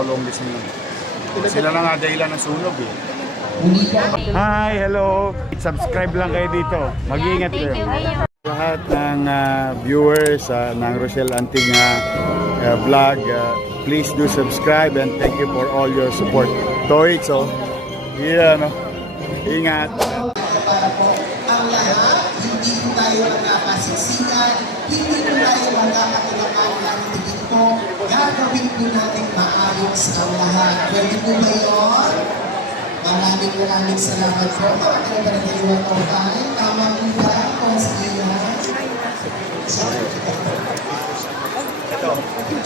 Colombians ngayon. Sila na nga dahilan ng sunog eh. Hi, hello. Subscribe lang kayo dito. Mag-iingat kayo. Lahat ng viewers ng Rochelle Antig vlog, please do subscribe and thank you for all your support. Toy, so, yeah, no? Ingat. Para po ang lahat, hindi po tayo magkakasiksikan, hindi po tayo magkakakilakalan, hindi po gagawin po natin maayos ang lahat. Pwede po ba yun? Maraming salamat po. Mga pinagdaliwan ko tayo. Tama po ba?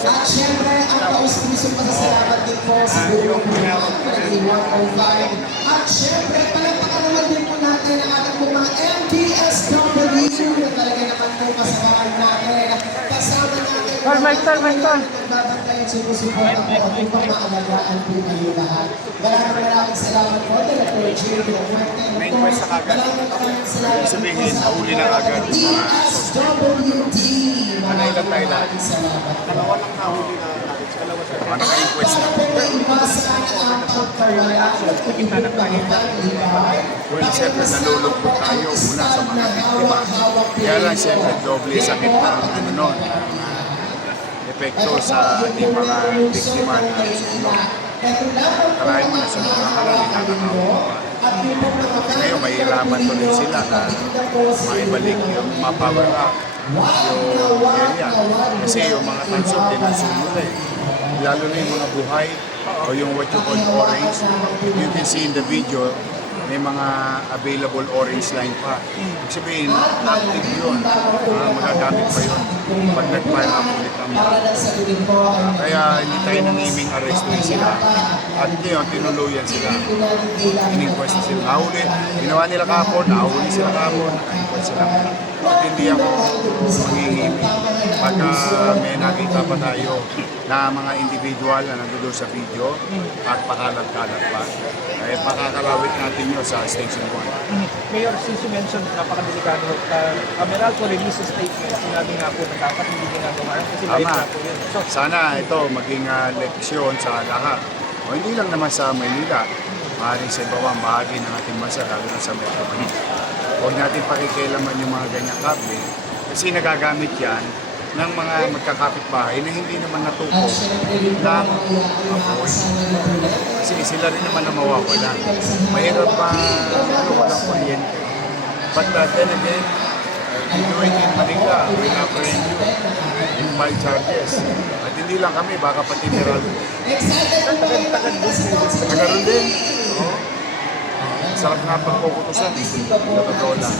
At syempre, ang taus-pusong pasasalamat din po sa buong pinagdaliwan ko tayo. At syempre, palagpakan naman din po natin ang ating mga MPSW na talaga naman po kasamahan natin. Kasama natin. Nagbabantayan sinusuporta po at upang maalagaan po kayo lahat. Maraming salamat po. Dr. Jerry Duarte. Maraming salamat po sa DSWD. Maraming salamat po. Dalawa lang nahuli na ano kayong question? Well, siyempre nalulungkot tayo mula sa mga biktima. Kaya lang siyempre doble sakit ng ano nun, epekto sa ating mga biktima na sumunod. Karahin mo na sumunod na lang, inakakawa. Ngayon, mahirapan tuloy sila na maibalik yung power up yung area. Kasi yung mga tanso din ang sumunod eh. Lalo na yung mga buhay o yung what you call orange. You can see in the video, may mga available orange line pa. Ibig sabihin, active yun. Magagamit pa yun pag nag-fire up ulit ang mga. Kaya hindi tayo nangiming arrestuin sila. At ngayon, tinuluyan sila. Ining-quest sila. Nahuli. Ginawa nila kahapon, nahuli sila kahapon, naka-inquest sila. At hindi ako mangingiming. Pagka may nakita pa tayo na mga individual na nandoon sa video at pakalat-kalat pa, ay pakakalawit natin yun sa Station 1. Mayor, since you mentioned napakadelikado, Meralco release a statement. Sinabi nga po na dapat hindi ginagawa kasi live na po yun. So, sana ito maging leksyon sa lahat. O hindi lang naman sa Maynila, maaaring sa ibang bahagi ng ating bansa, lalo na sa Metro Manila. Huwag natin pakikialaman yung mga ganyang kable kasi nagagamit yan ng mga magkakapitbahay na hindi naman natuto ng apoy. Kasi sila rin naman na mawawala. Mahirap pa walang kuryente. But then again, doing in Manila, we apprehend you in 5 charges. At hindi lang kami, baka pati Meralco. Nagaroon din. Sarap nga pagkukutusan. Natotoo lang.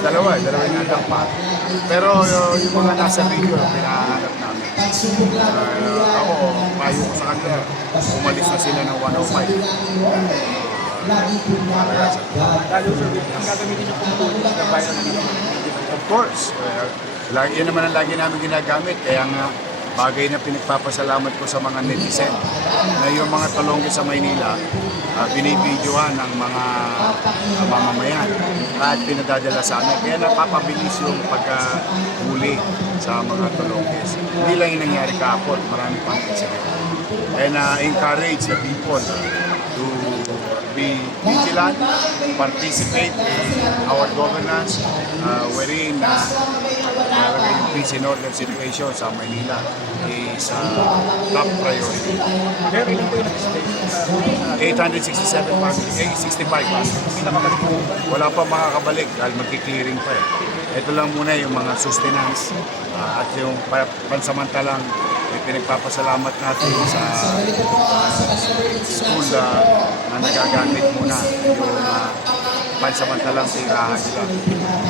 Dalawa yung nandang pa. Pero yung mga nasa video, pinahanap namin. Ako, payo ko sa kanila, umalis na sila ng 105. lalo sir, ang gagamitin niyo po na viral video. Of course. Yan naman ang lagi namin ginagamit. Kaya nga, bagay na pinagpapasalamat ko sa mga netizen na yung mga talongge sa Maynila, binibidyohan ng mga mamamayan at pinadadala sa amin. Kaya napapabilis yung pagkahuli sa mga talongges. Hindi lang yung nangyari kahapon, marami pang incident. And encourage the people to be vigilant, participate in our governance, wherein yung peace and order situation sa Manila is top priority. Pero ilan po yung nag-stay? 865 wala pa makakabalik dahil magki-clearing pa eh. Ito lang muna yung mga sustenance at yung pansamantalang pinagpapasalamat natin sa school na nagagamit muna yung pansamantalang tirahan nila.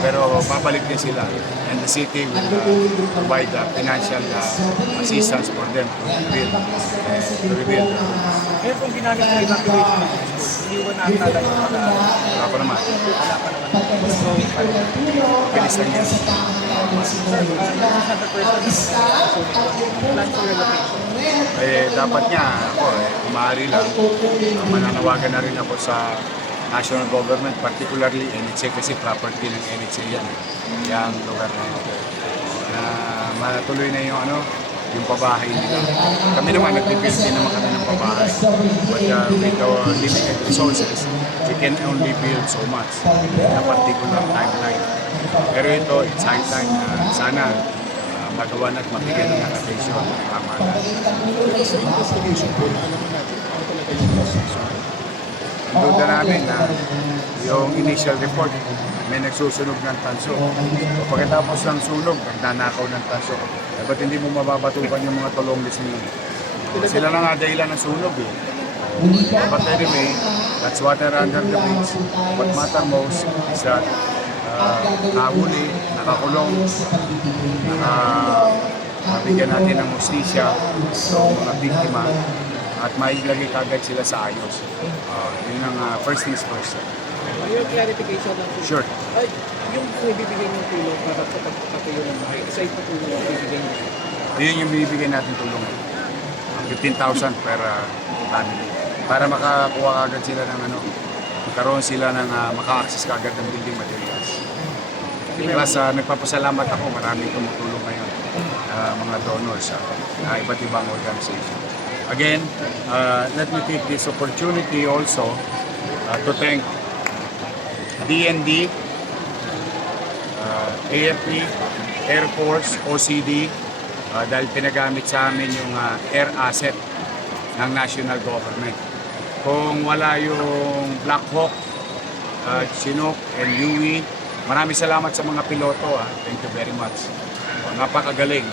Pero babalik din sila and the city will provide financial assistance for them to rebuild. Ngayon kung ginamit na evacuation ng school, hindi ko nakakala yung Wala pa naman. So, Bilis lang yan. sir, this is not the first plan for relocation. Dapat nga ako, maaari lang, mananawagan na rin ako sa national government, particularly NHA kasi property ng NHA yan. Yung lugar na yun. Na matuloy na yung yung pabahay nila. Kami naman, nagpipil din naman kami ng pabahay. But with our limited resources, we can only build so much in a particular timeline. Pero ito, it's high time na sana magawa at mabigyan ng attention ng pamahalaan. Sa investigation po, alam natin ano talaga yung process. Duda namin na yung initial report may nagsusunog ng tanso. So pagkatapos ng sunog, nagnanakaw ng tanso. Eh, ba't hindi mo mababatukan yung mga tulonglis niyo? Sila na nga dahilan ng sunog eh. But anyway, that's water under the bridge. What matter most is that nahuli, nakakulong, nabigyan natin ng hustisya sa mga biktima at mailagay kagad sila sa ayos. Yun ang first things first. Yung clarification lang po. Sure. Ay, yung ibibigay ng tulong para sa pagpapatayo ng bahay, isa ito po yung ibibigay niyo. Yun yung bibigyan natin tulong. 15,000 per family. Para makakuha kagad sila ng magkaroon sila ng maka-access kagad ng building materials. Plus, nagpapasalamat ako, maraming tumutulong ngayon, mga donors sa iba't ibang organization. Again, let me take this opportunity also to thank DND, AFP, Air Force, OCD, dahil pinagamit sa amin yung air asset ng national government. Kung wala yung Black Hawk, Chinook, and Yui, maraming salamat sa mga piloto. Thank you very much. Napakagaling.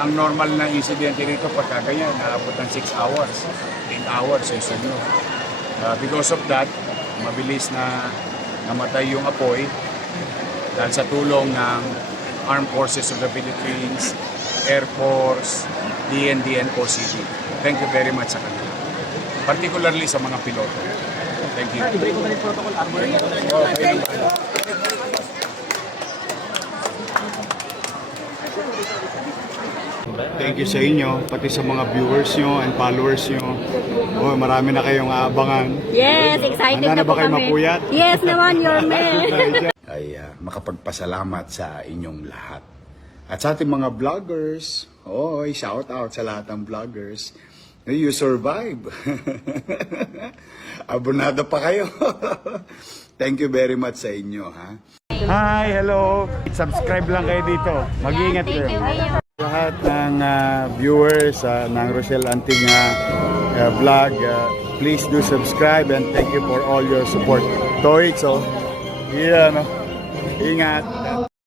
Ang normal na incident dito pagka ganyan, naabot ng 6 hours, 8 hours yung sunog. Because of that, mabilis na namatay yung apoy dahil sa tulong ng Armed Forces of the Philippines, Air Force, DND, and OCD. Thank you very much sa kanila. Particularly sa mga piloto. Thank you. I-break ko na yung protocol. Thank you sa inyo, pati sa mga viewers nyo and followers nyo. Oh, marami na kayong aabangan. Yes, excited Handa na po ba kayo kami. mapuyat? Yes naman, your man. Ay makapagpasalamat sa inyong lahat. At sa ating mga vloggers, shout out sa lahat ng vloggers. You survive. Abonado pa kayo. Thank you very much sa inyo. Hi, hello. Subscribe lang kayo dito. Mag-iingat kayo. Lahat ng viewers ng Rochelle Anting vlog, please do subscribe and thank you for all your support. Toy, so, ingat.